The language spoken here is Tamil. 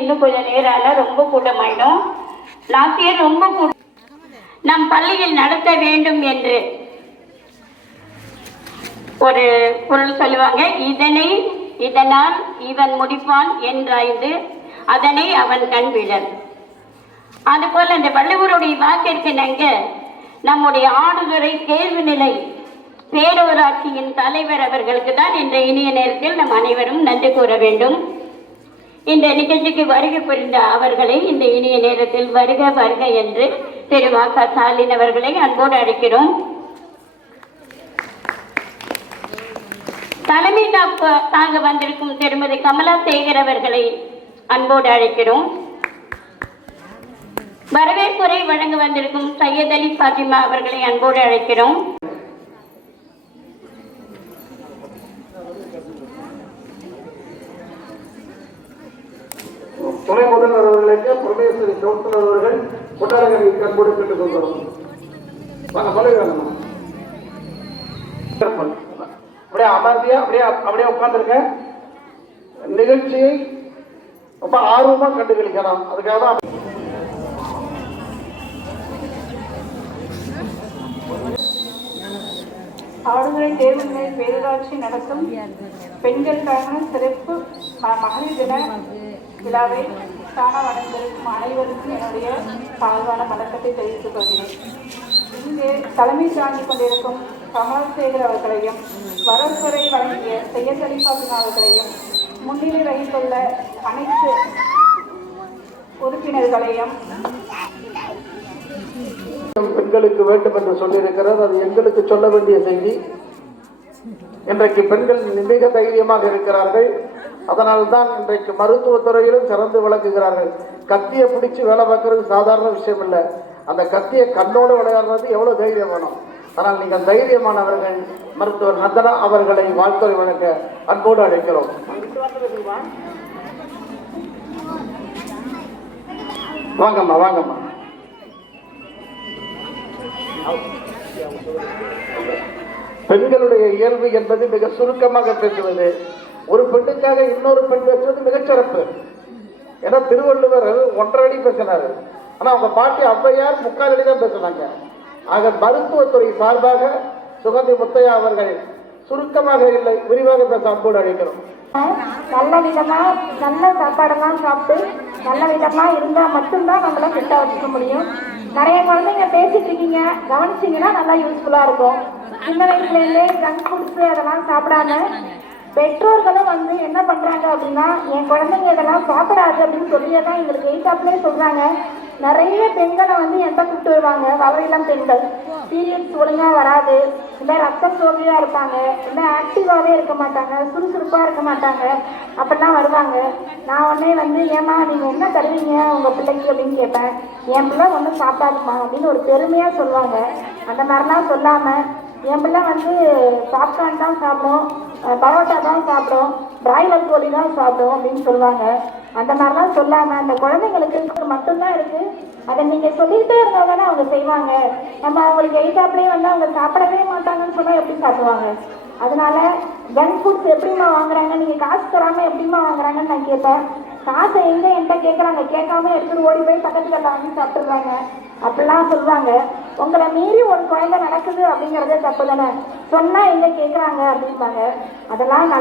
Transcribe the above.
இன்னும் கொஞ்சம் நேரம் ரொம்ப கூட்டமாயிடும். லாஸ்ட் இயர் ரொம்ப கூட்டம். நம் பள்ளியில் நடத்த வேண்டும் என்று ஒரு பொருள் சொல்லுவாங்க. இதனால் இவன் முடிப்பான் என்றாய்ந்து அதனை அவன் கண் விழல். அதுபோல் அந்த வள்ளுவருடைய வாக்கிற்கு நம்முடைய ஆடுதுறை தேர்வு நிலை பேரூராட்சியின் தலைவர் அவர்களுக்கு தான் இந்த இனிய நேரத்தில் நம் அனைவரும் நன்றி கூற வேண்டும். இந்த நிகழ்ச்சிக்கு வருகை புரிந்த அவர்களை இந்த இனிய நேரத்தில் வருக வருக என்று திரு வ க ஸ்டாலின் அவர்களை அன்போடு அழைக்கிறோம். தலைமை தாங்க வந்திருக்கும் திருமதி கமலா சேகர் அவர்களை அன்போடு அழைக்கிறோம். வரவேற்புரை வழங்க வந்திருக்கும் சையத் அலி பாத்திமா அவர்களை அன்போடு அழைக்கிறோம். துணை முதல்வர் அவர்களுக்கு புரமேஸ்வரி கவுன்சிலர் அவர்கள் கொண்டாடங்களை அன்போடு கேட்டுக் கொள்கிறோம். அப்படியே அமர்ந்தியா அப்படியே உட்கார்ந்துருக்க. நிகழ்ச்சியை ரொம்ப ஆர்வமா கண்டுகளிக்கலாம். அதுக்காக தான் ஆடுதுறை தேர்வுநிலை பேரூராட்சி நடத்தும் பெண்களுக்கான சிறப்பு மகளிர் தின விழாவை காண வந்திருக்கும் அனைவருக்கும் என்னுடைய தாழ்வான வணக்கத்தை தெரிவித்துக் கொள்கிறேன். இங்கே தலைமை தாங்கி கொண்டிருக்கும் கமலசேகர் அவர்களையும் வரவுரை வழங்கிய சையத் அலி பாத்திமா அவர்களையும் முன்னிலை வகித்துள்ள அனைத்து உறுப்பினர்களையும் பெண்களுக்கு வேண்டும் என்று சொல்லியிருக்கிறார். அது எங்களுக்கு சொல்ல வேண்டிய செய்தி. இன்றைக்கு பெண்கள் மிக தைரியமாக இருக்கிறார்கள். அதனால்தான் இன்றைக்கு மருத்துவத்துறையிலும் சிறந்து விளக்குகிறார்கள். கத்தியை பிடிச்சி வேலை பார்க்கறது சாதாரண விஷயம் இல்லை. அந்த கத்தியை கண்ணோடு விளையாடுறது எவ்வளவு தைரியம் வேணும். ஆனால் நீங்கள் தைரியமானவர்கள். மருத்துவர் நந்தனா அவர்களை வாழ்த்துறை வழங்க அன்போடு அழைக்கிறோம். வாங்கம்மா வாங்கம்மா. பெண்களுடைய இயல்பு என்பது மிக சுருக்கமாக பேசுவது. ஒரு பெண்ணுக்காக இன்னொரு பெண் பேசுவது மிகச்சிறப்பு. ஏன்னா திருவள்ளுவர் 1.5 அடி பேசினாரு. ஆனா அவங்க பாட்டி ஔவையார் 3/4 அடி தான் பேசினாங்க. ஆக மருத்துவத்துறை சார்பாக சுகந்தி முத்தையா அவர்கள் சுருக்கமாக இல்லை, விரிவாக பேச அன்போடு அழைக்கிறோம். நல்ல விதமா நல்ல சாப்பாடெல்லாம் சாப்பிட்டு நல்ல விதமா இருந்தா மட்டும்தான் நம்மள ஃபிட்டா வச்சுக்க முடியும். நிறைய குழந்தைங்க பேசிட்டு இருக்கீங்க, கவனிச்சிங்கன்னா நல்லா யூஸ்ஃபுல்லா இருக்கும். சின்ன வயசுலேருந்தே ஜங்க் ஃபுட்ஸ் அதெல்லாம் சாப்பிடாம பெற்றோர்களும் என்ன பண்றாங்க அப்படின்னா, என் குழந்தைங்க இதெல்லாம் சாப்பிடாது அப்படின்னு சொல்லியே தான் எங்களுக்கு எய்தாப்லேயே சொல்றாங்க. நிறைய பெண்களை எந்த கூப்பிட்டு வருவாங்க, வளரிளம் பெண்கள் பீரியட்ஸ் ஒழுங்கா வராது, இல்லை ரத்தம் சோர்வையாக இருப்பாங்க, இல்லை ஆக்டிவாகவே இருக்க மாட்டாங்க, சுறுசுறுப்பாக இருக்க மாட்டாங்க, அப்படிலாம் வருவாங்க. நான் உடனே ஏமா நீங்கள் என்ன தருவீங்க உங்கள் பிள்ளைக்கு அப்படின்னு கேட்பேன். என் பிள்ளை ஒன்றும் சாப்பிடாதுமா அப்படின்னு ஒரு பெருமையாக சொல்லுவாங்க. அந்த மாதிரிலாம் சொல்லாமல் என் பிள்ளை பாப்கார்ன் தான் சாப்பிடும், பரோட்டா தான் சாப்பிடும், பிராய்லர் கோழி தான் சாப்பிடும் அப்படின்னு சொல்லுவாங்க. அந்த மாதிரிலாம் சொல்லாமல் அந்த குழந்தைங்களுக்கு மட்டும்தான் இருக்குது. அதை நீங்கள் சொல்லிகிட்டே இருந்தால் தானே அவங்க செய்வாங்க. நம்ம அவங்களுக்கு எய்தாப்லேயே அவங்க சாப்பிடவே மாட்டாங்கன்னு சொன்னால் எப்படி சாப்பிடுவாங்க? அதனால ஜங்க் ஃபுட்ஸ் எப்படிமா வாங்குறாங்க, நீங்கள் காசு தராமல் எப்படிமா வாங்குறாங்கன்னு நான் கேட்பேன். காசை என்கிட்ட கேட்குறாங்க, கேட்காம எடுத்துகிட்டு ஓடி போய் பக்கத்துல வாங்கி சாப்பிட்றாங்க அப்படிலாம் சொல்லுவாங்க. உங்களை மீறி ஒரு குழந்தை நடக்குது அப்படிங்கிறதே தப்பு தானே, சொன்னால் எங்கே கேட்குறாங்க அப்படிம்பாங்க. அதெல்லாம்